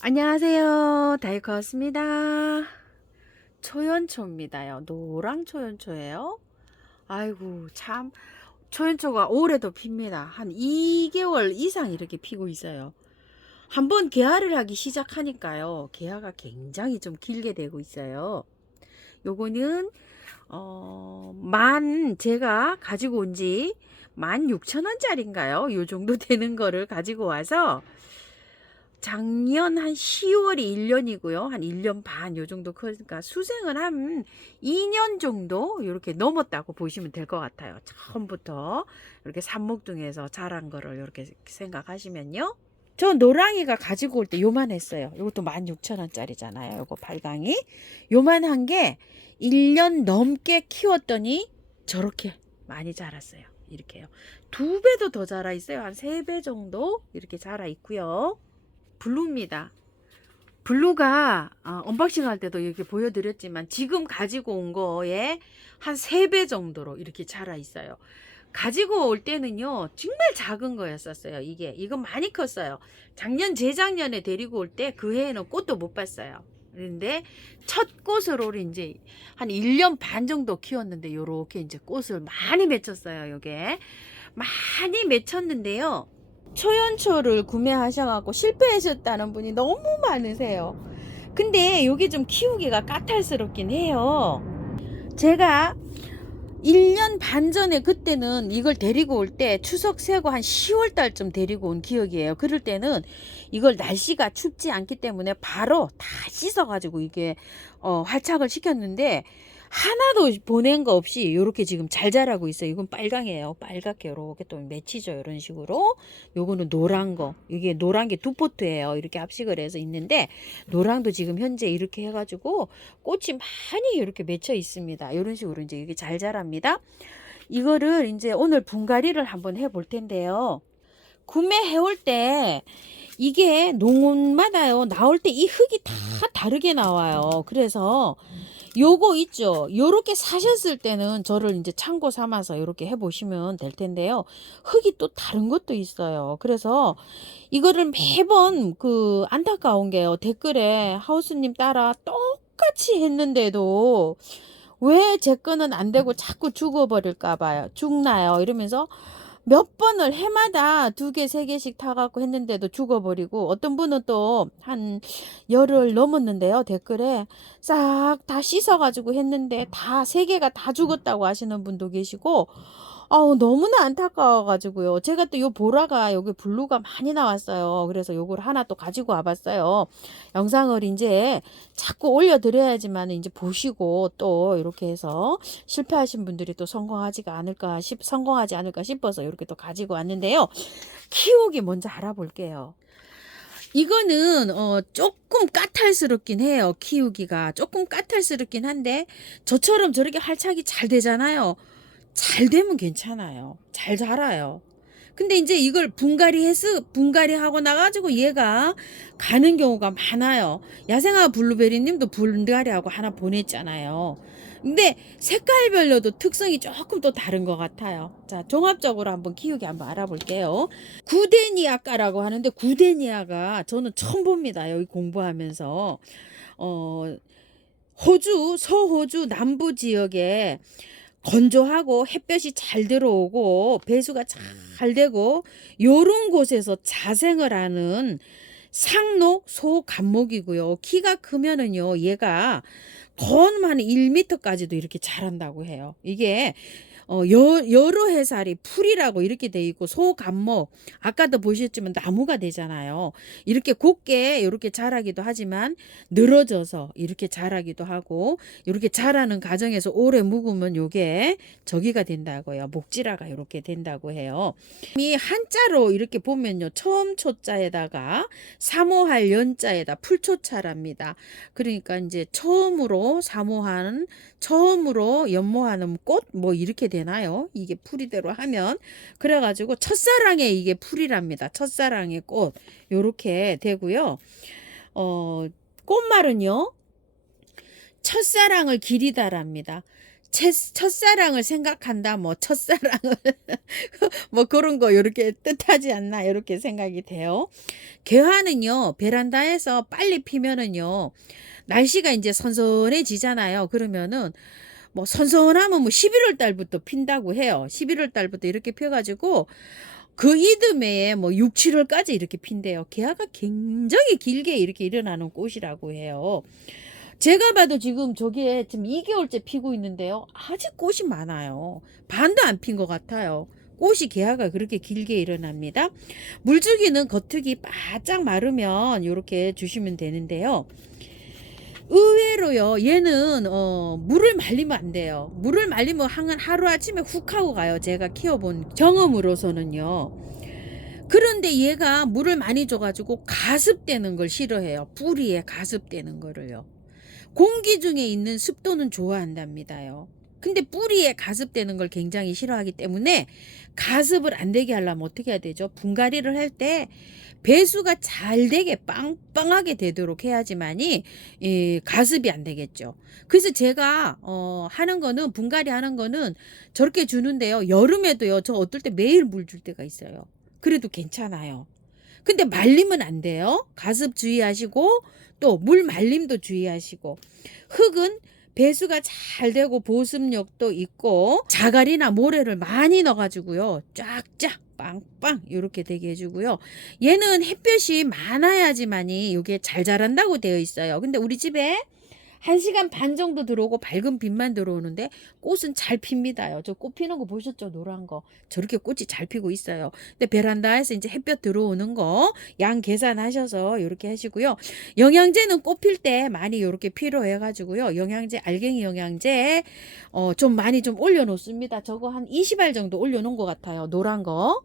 안녕하세요. 다이커스입니다. 초연초입니다요. 노랑 초연초예요. 아이고 참 초연초가 올해도 핍니다. 한 2개월 이상 이렇게 피고 있어요. 한번 개화를 하기 시작하니까요. 개화가 굉장히 좀 길게 되고 있어요. 요거는 제가 가지고 온 지 16,000원짜리인가요? 요 정도 되는 거를 가지고 와서 작년 한 10월이 1년이고요. 한 1년 반 요 정도 크니까 수생을 한 2년 정도 이렇게 넘었다고 보시면 될 것 같아요. 처음부터 이렇게 삽목둥에서 자란 거를 이렇게 생각하시면요. 저 노랑이가 가지고 올 때 요만했어요. 이것도 16,000원짜리잖아요. 요거 8강이. 요만한 게 1년 넘게 키웠더니 저렇게 많이 자랐어요. 이렇게요. 2배도 더 자라 있어요. 한 3배 정도 이렇게 자라 있고요. 블루입니다. 블루가 언박싱 할 때도 이렇게 보여드렸지만 지금 가지고 온 거에 한 3배 정도로 이렇게 자라 있어요. 가지고 올 때는요 정말 작은 거였었어요. 이건 많이 컸어요. 작년 재작년에 데리고 올 때 그 해에는 꽃도 못 봤어요. 그런데 첫 꽃으로 이제 한 1년 반 정도 키웠는데 요렇게 이제 꽃을 많이 맺혔어요. 요게 많이 맺혔는데요. 초연초를 구매하셔갖고 실패하셨다는 분이 너무 많으세요. 근데 요게 좀 키우기가 까탈스럽긴 해요. 제가 1년 반 전에 그때는 이걸 데리고 올 때 추석 세고 한 10월 달쯤 데리고 온 기억이에요. 그럴 때는 이걸 날씨가 춥지 않기 때문에 바로 다 씻어가지고 이게 활착을 시켰는데 하나도 보낸 거 없이 이렇게 지금 잘 자라고 있어요. 이건 빨강이에요. 빨갛게 이렇게 또 맺히죠. 이런 식으로. 요거는 노란 거. 이게 노란 게 두 포트예요. 이렇게 합식을 해서 있는데 노랑도 지금 현재 이렇게 해가지고 꽃이 많이 이렇게 맺혀 있습니다. 이런 식으로 이제 이게 잘 자랍니다. 이거를 이제 오늘 분갈이를 한번 해볼 텐데요. 구매해 올 때 이게 농원마다요 나올 때 이 흙이 다 다르게 나와요. 그래서 요거 있죠. 요렇게 사셨을 때는 저를 이제 참고 삼아서 요렇게 해보시면 될 텐데요. 흙이 또 다른 것도 있어요. 그래서 이거를 매번 안타까운 게요. 댓글에 하우스님 따라 똑같이 했는데도 왜 제 거는 안 되고 자꾸 죽어버릴까 봐요. 죽나요? 이러면서 몇 번을 해마다 2개, 3개씩 타갖고 했는데도 죽어버리고 어떤 분은 또 한 열흘 넘었는데요. 댓글에 싹 다 씻어가지고 했는데 다 3개가 다 죽었다고 하시는 분도 계시고 너무나 안타까워가지고요. 제가 또 요 보라가 여기 블루가 많이 나왔어요. 그래서 요걸 하나 또 가지고 와봤어요. 영상을 이제 자꾸 올려드려야지만 이제 보시고 또 이렇게 해서 실패하신 분들이 또 성공하지 않을까 싶어서 이렇게 또 가지고 왔는데요. 키우기 먼저 알아볼게요. 이거는 조금 까탈스럽긴 해요. 키우기가 조금 까탈스럽긴 한데 저처럼 저렇게 활착이 잘 되잖아요. 잘 되면 괜찮아요. 잘 자라요. 근데 이제 이걸 분갈이하고 나가지고 얘가 가는 경우가 많아요. 야생화 블루베리 님도 분갈이하고 하나 보냈잖아요. 근데 색깔별로도 특성이 조금 또 다른 것 같아요. 자, 종합적으로 한번 키우기 한번 알아볼게요. 구데니아과라고 하는데 구데니아가 저는 처음 봅니다. 여기 공부하면서. 어, 서호주 남부 지역에 건조하고 햇볕이 잘 들어오고 배수가 잘 되고 요런 곳에서 자생을 하는 상록 소감목이고요. 키가 크면은요 얘가 건만 1m까지도 이렇게 자란다고 해요. 이게 여러 해살이 풀이라고 이렇게 돼 있고 소감목 아까도 보셨지만 나무가 되잖아요. 이렇게 곱게 이렇게 자라기도 하지만 늘어져서 이렇게 자라기도 하고 이렇게 자라는 과정에서 오래 묵으면 요게 저기가 된다고요. 목지라가 이렇게 된다고 해요. 이 한자로 이렇게 보면요. 처음 초자에다가 사모할 연자에다 풀초차랍니다. 그러니까 이제 처음으로 사모하는 처음으로 연모하는 꽃 뭐 이렇게 되나요? 이게 풀이대로 하면 그래가지고 첫사랑의 이게 풀이랍니다. 첫사랑의 꽃 요렇게 되고요. 꽃말은요. 첫사랑을 기리다랍니다. 첫사랑을 생각한다, 뭐 첫사랑을 뭐 그런 거 요렇게 뜻하지 않나 이렇게 생각이 돼요. 개화는요 베란다에서 빨리 피면은요 날씨가 이제 선선해지잖아요. 그러면은 뭐 선선하면 뭐 11월 달부터 핀다고 해요. 11월 달부터 이렇게 펴가지고 그 이듬해에 뭐 6, 7월까지 이렇게 핀대요. 개화가 굉장히 길게 이렇게 일어나는 꽃이라고 해요. 제가 봐도 지금 저기에 지금 2개월째 피고 있는데요. 아직 꽃이 많아요. 반도 안 핀 것 같아요. 꽃이 개화가 그렇게 길게 일어납니다. 물주기는 겉흙이 바짝 마르면 이렇게 주시면 되는데요. 의외로요 얘는 물을 말리면 안 돼요. 물을 말리면 하루아침에 훅 하고 가요. 제가 키워본 경험으로서는요. 그런데 얘가 물을 많이 줘가지고 가습되는 걸 싫어해요. 뿌리에 가습되는 거를요. 공기 중에 있는 습도는 좋아한답니다요. 근데 뿌리에 가습되는 걸 굉장히 싫어하기 때문에 가습을 안 되게 하려면 어떻게 해야 되죠? 분갈이를 할 때 배수가 잘 되게 빵빵하게 되도록 해야지만이 가습이 안 되겠죠. 그래서 제가 하는 거는 분갈이 하는 거는 저렇게 주는데요. 여름에도요. 저 어떨 때 매일 물 줄 때가 있어요. 그래도 괜찮아요. 근데 말리면 안 돼요. 가습 주의하시고 또 물 말림도 주의하시고 흙은 배수가 잘 되고 보습력도 있고 자갈이나 모래를 많이 넣어가지고요 쫙쫙 빵빵 이렇게 되게 해주고요. 얘는 햇볕이 많아야지만이 이게 잘 자란다고 되어 있어요. 근데 우리 집에 1시간 반 정도 들어오고 밝은 빛만 들어오는데 꽃은 잘 핍니다요. 저 꽃 피는 거 보셨죠? 노란 거. 저렇게 꽃이 잘 피고 있어요. 근데 베란다에서 이제 햇볕 들어오는 거 양 계산하셔서 이렇게 하시고요. 영양제는 꽃 필 때 많이 이렇게 필요해 가지고요. 영양제 알갱이 영양제 좀 많이 좀 올려 놓습니다. 저거 한 20알 정도 올려 놓은 것 같아요. 노란 거.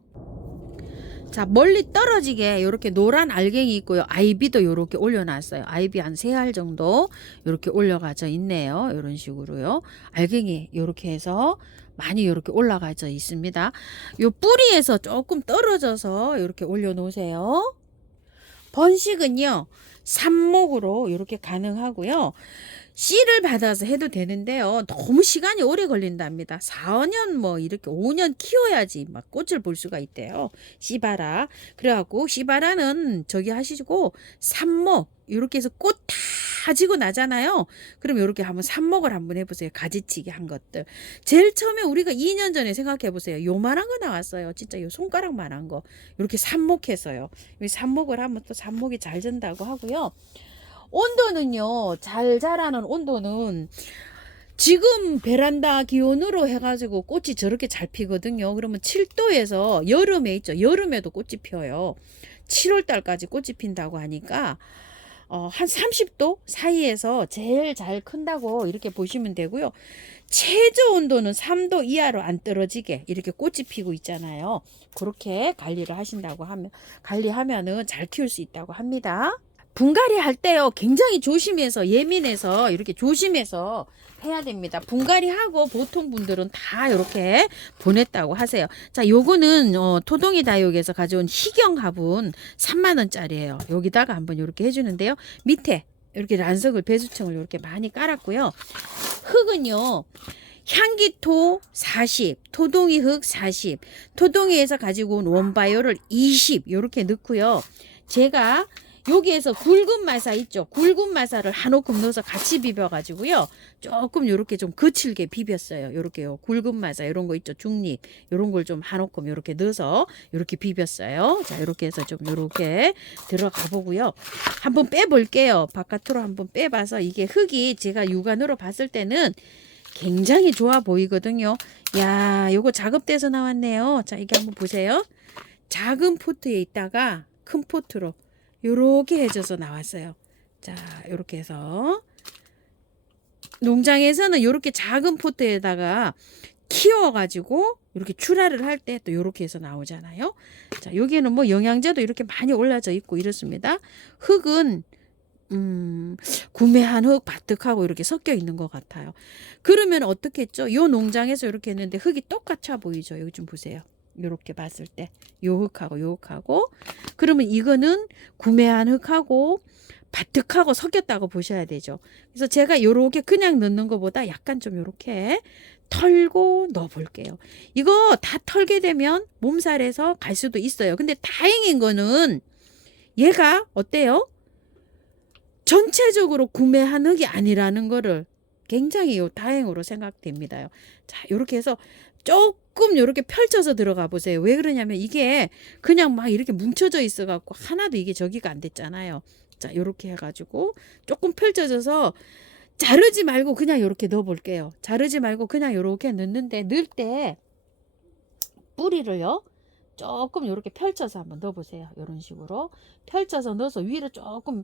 자, 멀리 떨어지게 이렇게 노란 알갱이 있고요. 아이비도 이렇게 올려놨어요. 아이비 한 3알 정도 이렇게 올려가져 있네요. 이런 식으로요. 알갱이 이렇게 해서 많이 이렇게 올라가져 있습니다. 요 뿌리에서 조금 떨어져서 이렇게 올려놓으세요. 번식은요. 삽목으로 이렇게 가능하고요. 씨를 받아서 해도 되는데요. 너무 시간이 오래 걸린답니다. 4, 5년 뭐 이렇게 5년 키워야지 막 꽃을 볼 수가 있대요. 씨바라. 그래갖고 씨바라는 저기 하시고 삽목 이렇게 해서 꽃 다 지고 나잖아요. 그럼 이렇게 한번 삽목을 한번 해보세요. 가지치기 한 것들. 제일 처음에 우리가 2년 전에 생각해 보세요. 요만한 거 나왔어요. 진짜 요 손가락만한 거. 이렇게 삽목해서요. 삽목을 하면 또 삽목이 잘 된다고 하고요. 온도는요, 잘 자라는 온도는 지금 베란다 기온으로 해가지고 꽃이 저렇게 잘 피거든요. 그러면 7도에서 여름에 있죠. 여름에도 꽃이 펴요. 7월 달까지 꽃이 핀다고 하니까 한 30도 사이에서 제일 잘 큰다고 이렇게 보시면 되고요. 최저 온도는 3도 이하로 안 떨어지게 이렇게 꽃이 피고 있잖아요. 그렇게 관리를 하신다고 하면 관리하면은 잘 키울 수 있다고 합니다. 분갈이 할 때요 굉장히 조심해서 예민해서 이렇게 조심해서 해야 됩니다. 분갈이 하고 보통 분들은 다 이렇게 보냈다고 하세요. 자, 요거는 토동이 다육에서 가져온 희경 화분 3만 원짜리예요. 여기다가 한번 이렇게 해주는데요. 밑에 이렇게 란석을 배수청을 이렇게 많이 깔았고요. 흙은요. 향기토 40, 토동이 흙 40, 토동이에서 가지고 온 원바이오를 20 이렇게 넣고요. 제가 여기에서 굵은 마사 있죠. 굵은 마사를 한 오금 넣어서 같이 비벼가지고요. 조금 요렇게 좀 거칠게 비볐어요. 요렇게요. 굵은 마사 이런 거 있죠. 중립 이런 걸 좀 한 오금 요렇게 넣어서 요렇게 비볐어요. 자, 요렇게 해서 좀 요렇게 들어가 보고요. 한번 빼볼게요. 바깥으로 한번 빼봐서 이게 흙이 제가 육안으로 봤을 때는 굉장히 좋아 보이거든요. 야, 요거 작업돼서 나왔네요. 자, 이게 한번 보세요. 작은 포트에 있다가 큰 포트로 요렇게 해줘서 나왔어요. 자, 요렇게 해서 농장에서는 요렇게 작은 포트에다가 키워가지고 이렇게 출하를 할 때 또 요렇게 해서 나오잖아요. 자, 여기에는 뭐 영양제도 이렇게 많이 올라져 있고 이렇습니다. 흙은 구매한 흙 바득하고 이렇게 섞여 있는 것 같아요. 그러면 어떻게 했죠? 요 농장에서 이렇게 했는데 흙이 똑같아 보이죠? 여기 좀 보세요. 요렇게 봤을 때 요 흙하고 요 흙하고 그러면 이거는 구매한 흙하고 바득하고 섞였다고 보셔야 되죠. 그래서 제가 요렇게 그냥 넣는 것보다 약간 좀 요렇게 털고 넣어 볼게요. 이거 다 털게 되면 몸살에서 갈 수도 있어요. 근데 다행인 거는 얘가 어때요? 전체적으로 구매하는 게 아니라는 거를 굉장히 다행으로 생각됩니다요. 자, 요렇게 해서 조금 요렇게 펼쳐서 들어가 보세요. 왜 그러냐면 이게 그냥 막 이렇게 뭉쳐져 있어 갖고 하나도 이게 저기가 안 됐잖아요. 자, 요렇게 해 가지고 조금 펼쳐져서 자르지 말고 그냥 요렇게 넣어 볼게요. 자르지 말고 그냥 요렇게 넣는데 넣을 때 뿌리를요. 조금 요렇게 펼쳐서 한번 넣어 보세요. 요런 식으로 펼쳐서 넣어서 위로 조금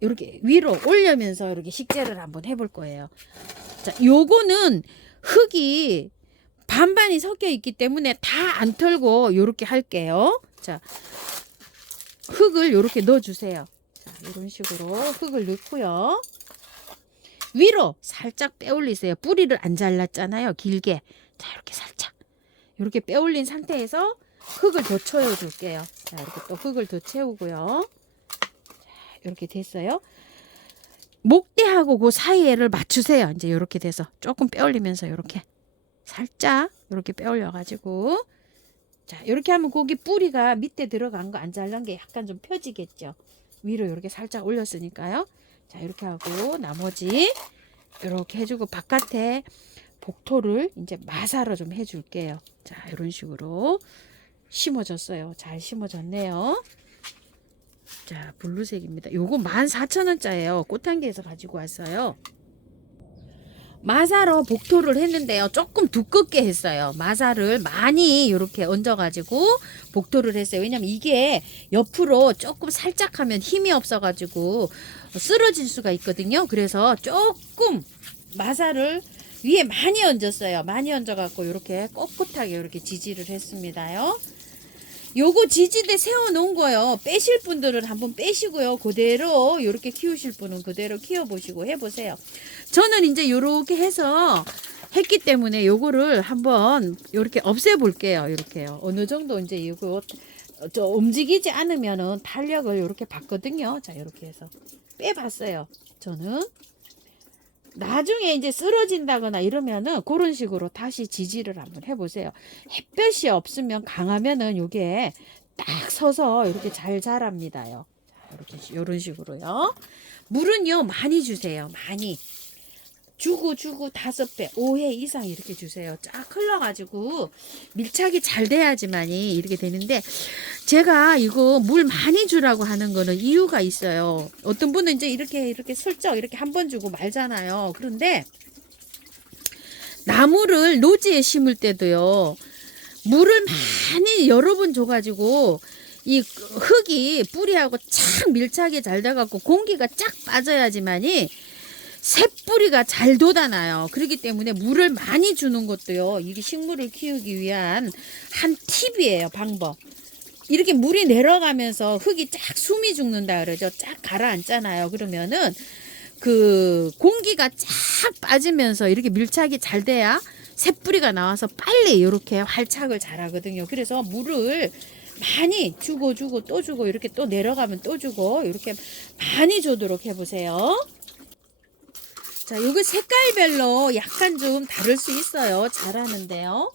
이렇게 위로 올리면서 이렇게 식재를 한번 해볼 거예요. 자, 요거는 흙이 반반이 섞여 있기 때문에 다 안 털고 요렇게 할게요. 자, 흙을 요렇게 넣어 주세요. 자, 이런 식으로 흙을 넣고요. 위로 살짝 빼올리세요. 뿌리를 안 잘랐잖아요. 길게. 자, 이렇게 살짝. 이렇게 빼올린 상태에서 흙을 더 채워 줄게요. 자, 이렇게 또 흙을 더 채우고요. 자, 이렇게 됐어요. 목대하고 그 사이에를 맞추세요. 이제 이렇게 돼서 조금 빼올리면서 이렇게 살짝 이렇게 빼올려 가지고 자, 이렇게 하면 거기 뿌리가 밑에 들어간 거 안 잘란 게 약간 좀 펴지겠죠. 위로 이렇게 살짝 올렸으니까요. 자, 이렇게 하고 나머지 이렇게 해주고 바깥에 복토를 이제 마사로 좀 해줄게요. 자, 이런 식으로 심어졌어요. 잘 심어졌네요. 자, 블루색입니다. 요거 14,000원짜리예요. 꽃향기에서 가지고 왔어요. 마사로 복토를 했는데요. 조금 두껍게 했어요. 마사를 많이 이렇게 얹어가지고 복토를 했어요. 왜냐면 이게 옆으로 조금 살짝 하면 힘이 없어가지고 쓰러질 수가 있거든요. 그래서 조금 마사를 위에 많이 얹었어요. 많이 얹어갖고 이렇게 꼿꼿하게 이렇게 지지를 했습니다요. 요거 지지대 세워놓은 거요. 빼실 분들은 한번 빼시고요. 그대로 이렇게 키우실 분은 그대로 키워보시고 해보세요. 저는 이제 요렇게 해서 했기 때문에 요거를 한번 이렇게 없애볼게요. 이렇게요. 어느 정도 이제 이거 저 움직이지 않으면은 탄력을 이렇게 받거든요. 자, 이렇게 해서 빼봤어요. 저는. 나중에 이제 쓰러진다거나 이러면은 그런 식으로 다시 지지를 한번 해보세요. 햇볕이 없으면 강하면은 요게 딱 서서 이렇게 잘 자랍니다요. 자, 이렇게 요런 식으로요. 물은요 많이 주세요. 많이 주고 5배 5회 이상 이렇게 주세요. 쫙 흘러가지고 밀착이 잘 돼야지만이 이렇게 되는데 제가 이거 물 많이 주라고 하는 거는 이유가 있어요. 어떤 분은 이제 이렇게 슬쩍 이렇게 한 번 주고 말잖아요. 그런데 나무를 노지에 심을 때도요. 물을 많이 여러 번 줘가지고 이 흙이 뿌리하고 착 밀착이 잘 돼갖고 공기가 쫙 빠져야지만이 새뿌리가 잘 돋아나요. 그렇기 때문에 물을 많이 주는 것도요. 이게 식물을 키우기 위한 한 팁이에요. 방법. 이렇게 물이 내려가면서 흙이 쫙 숨이 죽는다 그러죠. 쫙 가라앉잖아요. 그러면은 그 공기가 쫙 빠지면서 이렇게 밀착이 잘 돼야 새뿌리가 나와서 빨리 이렇게 활착을 잘 하거든요. 그래서 물을 많이 주고 또 주고 이렇게 또 내려가면 또 주고 이렇게 많이 주도록 해보세요. 자, 요거 색깔별로 약간 좀 다를 수 있어요. 잘하는데요.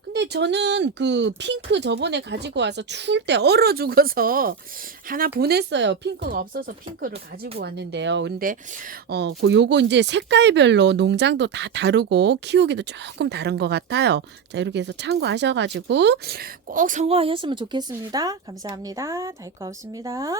근데 저는 그 핑크 저번에 가지고 와서 추울 때 얼어 죽어서 하나 보냈어요. 핑크가 없어서 핑크를 가지고 왔는데요. 근데 그 요거 이제 색깔별로 농장도 다 다르고 키우기도 조금 다른 것 같아요. 자, 이렇게 해서 참고하셔가지고 꼭 성공하셨으면 좋겠습니다. 감사합니다. 다이카우스입니다.